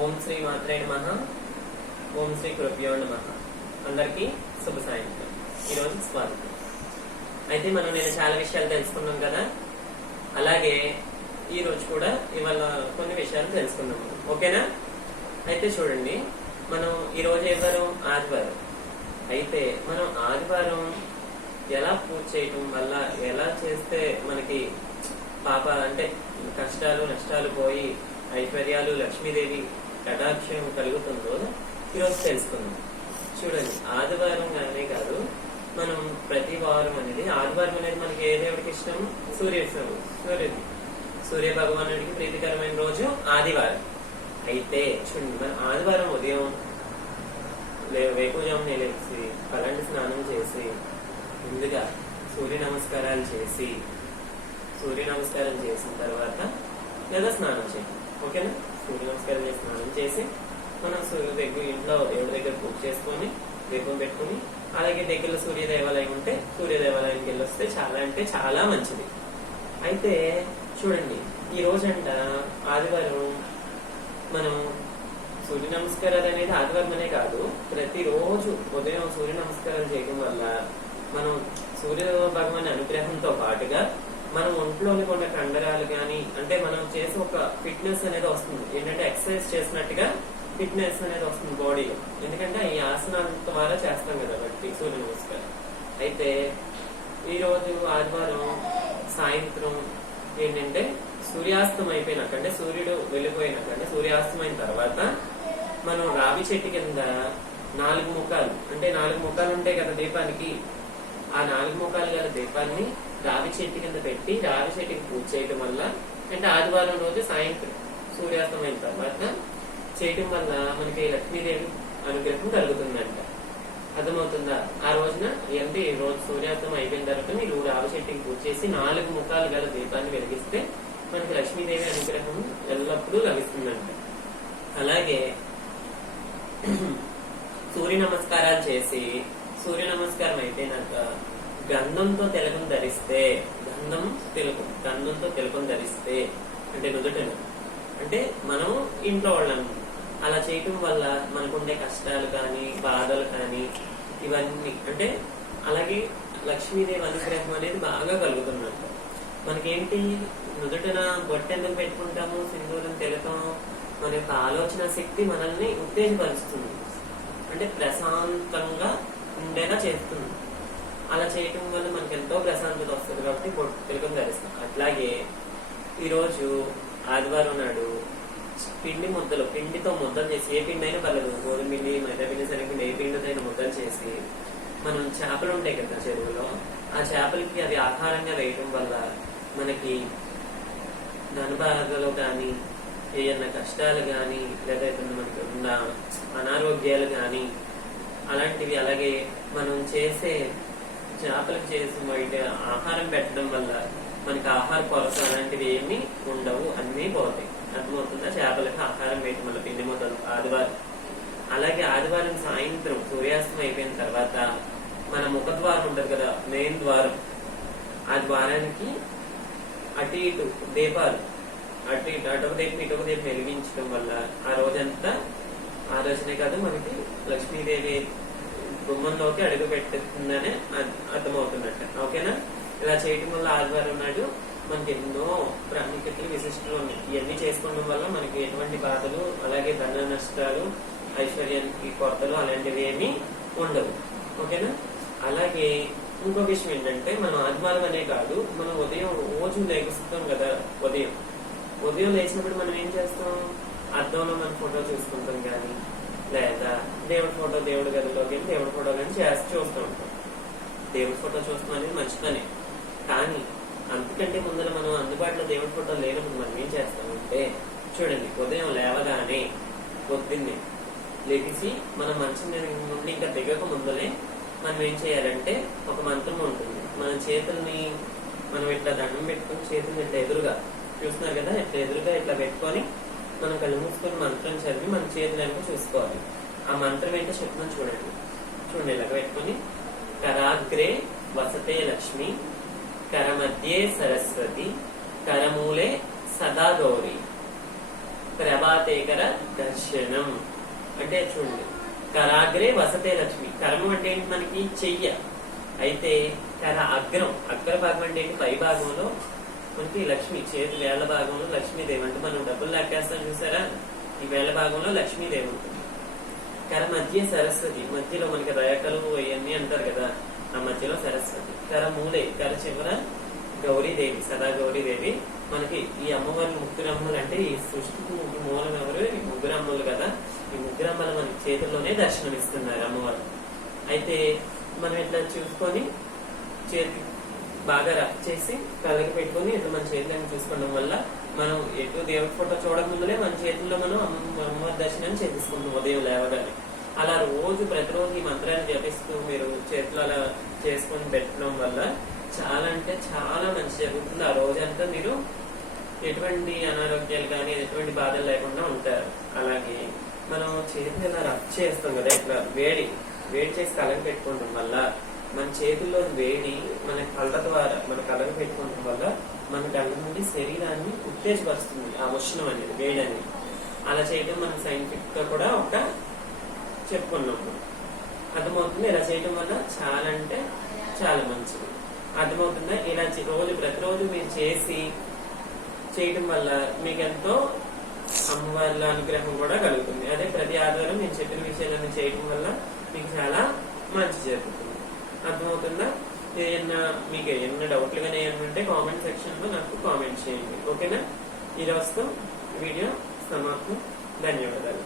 ఓం శ్రీ మాత్రే నమః. ఓం శ్రీ కృభ్యో నమః. అందరికీ శుభ సాయంత్రం. ఈరోజు స్వాగతం. అయితే మనం నేను చాలా విషయాలు తెలుసుకున్నాం కదా, అలాగే ఈ రోజు కూడా ఇవాళ కొన్ని విషయాలు తెలుసుకున్నాము. ఓకేనా? అయితే చూడండి, మనం ఈరోజు ఎవరు ఆదివారం. అయితే మనం ఆదివారం ఎలా పూజ చేయటం వల్ల, ఎలా చేస్తే మనకి పాప అంటే కష్టాలు నష్టాలు పోయి ఐశ్వర్యాలు లక్ష్మీదేవి కటాక్షం కలుగుతుందో ఈరోజు తెలుసుకుందాం. చూడండి, ఆదివారం అనే కాదు, మనం ప్రతి వారం అనేది ఆదివారం అనేది మనకి ఏ దేవుడికి ఇష్టం? సూర్య భగవానుడికి ప్రీతికరమైన రోజు ఆదివారం. అయితే చూడండి, మన ఆదివారం ఉదయం వేకువజామునే లేచి పలాంటి స్నానం చేసి ముందుగా సూర్య నమస్కారం చేసిన తర్వాత లేదా స్నానం చేయండి. ఓకేనా? సూర్య నమస్కారం చేసి స్నానం చేసి మనం సూర్యుడి దగ్గర ఇంట్లో దేవుడి దగ్గర పూజ చేసుకొని దీపం పెట్టుకుని, అలాగే దగ్గరలో సూర్య దేవాలయం ఉంటే సూర్య దేవాలయానికి వెళ్ళి వస్తే చాలా అంటే చాలా మంచిది. అయితే చూడండి, ఈ రోజంట ఆదివారం మనం సూర్య నమస్కారాలు అనేది ఆదివారం అనే కాదు, ప్రతిరోజు ఉదయం సూర్య నమస్కారాలు చేయడం వల్ల మనం సూర్య భగవాన్ అనుగ్రహంతో పాటుగా మనం ఒంట్లోని కొన్ని కండరాలు కానీ, అంటే మనం చేసే ఒక ఫిట్నెస్ అనేది వస్తుంది. ఏంటంటే ఎక్సర్సైజ్ చేసినట్టుగా ఫిట్నెస్ అనేది వస్తుంది బాడీలో. ఎందుకంటే ఈ ఆసనాల ద్వారా చేస్తాం కదా బట్టి సూర్య నమస్కారం. అయితే ఈ రోజు ఆదివారం సాయంత్రం ఏంటంటే సూర్యాస్తం అయిపోయినాక, అంటే సూర్యుడు వెళ్ళిపోయినాక, అంటే సూర్యాస్తమైన తర్వాత మనం రావి చెట్టు కింద 4 ముఖాలు, అంటే 4 ముఖాలు ఉంటాయి కదా దీపానికి, ఆ 4 ముఖాలు గల దీపాన్ని రావి చెట్టు కింద పెట్టి రావి చెట్టుకి పూజ చేయటం వల్ల, అంటే ఆదివారం రోజు సాయంత్రం సూర్యాస్తమైన తర్వాత చేయటం వల్ల మనకి లక్ష్మీదేవి అనుగ్రహం కలుగుతుందంట. అర్థమవుతుందా? ఆ రోజున అంటే ఈ రోజు సూర్యాస్తం అయిపోయిన తర్వాత మీరు రావి చెట్టుకి పూజ చేసి 4 ముఖాలు గల దీపాన్ని వెలిగిస్తే మనకి లక్ష్మీదేవి అనుగ్రహం ఎల్లప్పుడూ లభిస్తుందంట. అలాగే సూర్య నమస్కారాలు చేసి సూర్య నమస్కారం అయిపోయినాక గంధంతో తిలకం ధరిస్తే, గంధంతో తిలకం ధరిస్తే అంటే నుదుటను, అంటే మనం ఇంట్లో వాళ్ళను అలా చేయటం వల్ల మనకుండే కష్టాలు కానీ బాధలు కానీ ఇవన్నీ, అంటే అలాగే లక్ష్మీదేవి అనుగ్రహం అనేది బాగా కలుగుతుందంట. మనకేంటి నుదుటన బొట్టెందుకు పెట్టుకుంటాము? సింధూరం తిలకం మన యొక్క ఆలోచన శక్తి మనల్ని ఉత్తేజపరుస్తుంది, అంటే ప్రశాంతంగా ఉండేలా చేస్తుంది. అలా చేయటం వల్ల మనకి ఎంతో ప్రశాంతత వస్తుంది కాబట్టి తిలకం ధరిస్తాం. అట్లాగే ఈరోజు ఆదివారం నాడు పిండితో ముద్దలు చేసి, ఏ పిండి అయినా పర్లేదు, గోధుమ పిండి, మైదా పిండి, శనగపిండి, ఏ పిండితో అయినా ముద్దలు చేసి మనం చేపలు ఉంటాయి కదా చెరువులో, ఆ చేపలకి అది ఆహారంగా వేయటం వల్ల మనకి ధనబాధలు కానీ, ఏదన్నా కష్టాలు కానీ, లేదా మనకి ఉన్న అనారోగ్యాలు కానీ అలాంటివి, అలాగే మనం చేసే చేపలకు చేసి బయట ఆహారం పెట్టడం వల్ల మనకి ఆహార కొరత అలాంటివి ఏమీ ఉండవు, అన్నీ పోతాయి. అర్థమవుతుందా? చేపలకు ఆహారం వేయటం వల్ల పిండి ముద్దలు ఆదివారం. అలాగే ఆదివారం సాయంత్రం సూర్యాస్తం అయిపోయిన తర్వాత మన ముఖద్వారం ఉంటుంది కదా, మెయిన్ ద్వారం, ఆ ద్వారానికి అటు ఇటు దీపాలు, అటొక దీపం ఇటొక దీపం వెలిగించడం వల్ల ఆ రోజంతా ఆలోచనే కాదు మనకి లక్ష్మీదేవి గుమ్మంలోకి అడుగు పెట్టిందనే అర్థమవుతున్నట్టు. ఓకేనా? ఇలా చేయటం వల్ల ఆదివారం నాడు మనకి ఎన్నో ప్రాముఖ్యతలు విశిష్టలు ఉన్నాయి. ఇవన్నీ చేసుకోవడం వల్ల మనకి ఎటువంటి బాధలు, అలాగే ధన నష్టాలు, ఐశ్వర్యానికి కొరతలు అలాంటివి ఏమీ ఉండవు. ఓకేనా? అలాగే ఇంకో విషయం ఏంటంటే, మనం ఆదివారం అనే కాదు, మనం ఉదయం రోజు లేస్తాం కదా, ఉదయం లేచినప్పుడు మనం ఏం చేస్తాం? అద్దంలో మన ఫోటో చూసుకుంటాం కానీ, లేదా దేవుడి గదిలోకి వెళ్ళి దేవుడి ఫోటో కానీ చూస్తూ ఉంటాం. దేవుడి ఫోటో చూస్తాం అనేది మంచి పని, కానీ అంతకంటే ముందర మనం అందుబాటులో దేవుడి ఫోటో లేనప్పుడు మనం ఏం చేస్తామంటే, చూడండి, ఉదయం లేవగానే పొద్దున్నే లేచి మనం మంచం నుండి ఇంకా దిగక ముందలే మనం ఏం చేయాలంటే, ఒక మంత్రం ఉంటుంది. మన చేతుల్ని మనం ఇట్లా దండం పెట్టుకుని చేతుల్ని ఇట్లా ఎదురుగా చూస్తున్నారు కదా, ఇట్లా ఎదురుగా ఇట్లా పెట్టుకొని మనం కళ్ళు మూసుకొని మంత్రం చదివి మన చేతులు వెనక చూసుకోవాలి. ఆ మంత్రం ఏంటో చెప్తాను చూడండి, ఇలాగ పెట్టుకొని కరాగ్రే వసతే లక్ష్మి, కరమధ్యే సరస్వతి, కరమూలే సదా గౌరీ, ప్రభాతేకర దర్శనం. అంటే చూడండి, కరాగ్రే వసతే లక్ష్మి. కరము అంటే ఏంటి మనకి చెయ్య. అయితే కర అగ్రం, అగ్ర భాగం అంటే ఏంటి పై భాగంలో మనకి లక్ష్మి, చేతి వేళ్ల భాగంలో లక్ష్మీదేవి. అంటే మనం డబ్బులు లెక్కేస్తాం చూసారా, ఈ వేళ్ల భాగంలో లక్ష్మీదేవి ఉంటుంది. కర మధ్య సరస్వతి, మధ్యలో మనకి రేఖలు ఇవన్నీ అంటారు కదా, ఆ మధ్యలో సరస్వతి. కర మూలే, కర చివర గౌరీదేవి, సదా గౌరీదేవి. మనకి ఈ అమ్మవారి ముగ్గురు అమ్మలు అంటే ఈ సృష్టికి మూలం ఎవరు? ఈ ముగ్గురు అమ్మలు కదా. ఈ ముగ్గురు అమ్మలు మనకి చేతుల్లోనే దర్శనం ఇస్తున్నారు అమ్మవారు. అయితే మనం ఇట్లా చూసుకొని చేతి బాగా రఫ్ చేసి కళ్ళకి పెట్టుకొని ఇట్లా మన చేతులను చూసుకోవడం వల్ల మనం ఎటు దేవుడి ఫోటో చూడక ముందులే మన చేతుల్లో మనం అమ్మవారి దర్శనం చేపించుకుంటాం ఉదయం లేవగానే. అలా రోజు ప్రతిరోజు ఈ మంత్రాన్ని జపిస్తూ మీరు చేతులు అలా చేసుకొని పెట్టడం వల్ల చాలా అంటే చాలా మంచి జరుగుతుంది. ఆ రోజంతా మీరు ఎటువంటి అనారోగ్యాలు కానీ ఎటువంటి బాధలు లేకుండా ఉంటారు. అలాగే మనం చేతులు ఇలా రఫ్ చేస్తాం కదా, ఇట్లా వేడి చేసి కళ్ళకి పెట్టుకోవడం వల్ల మన చేతుల్లో వేడి మన కళ్ళ ద్వారా మన కళ్ళకి పెట్టుకోవడం వల్ల మన కళ్ళ నుండి శరీరాన్ని ఉత్తేజపరుస్తుంది. ఆ ఉష్ణం అనేది, వేడి అనేది. అలా చేయడం మనం సైంటిఫిక్ గా కూడా ఒక చెప్పుకున్నాము. అర్థమవుతుంది. ఇలా చేయడం వల్ల చాలా అంటే చాలా మంచిది. అర్థమవుతుందా? ఇలా ప్రతిరోజు మీరు చేయడం వల్ల మీకు ఎంతో అమ్మవారి అనుగ్రహం కూడా కలుగుతుంది. అదే ప్రతి ఆదివారం నేను చెప్పిన విషయాలన్నీ చేయడం వల్ల మీకు చాలా మంచి జరుగుతుంది. అర్థమవుతుందా? మీకు ఏమన్నా డౌట్లు కానీ ఏమంటే కామెంట్ సెక్షన్ లో నాకు కామెంట్ చేయండి. ఓకేనా? ఈ రోజుతో వీడియో సమాప్తం. ధన్యవాదాలు.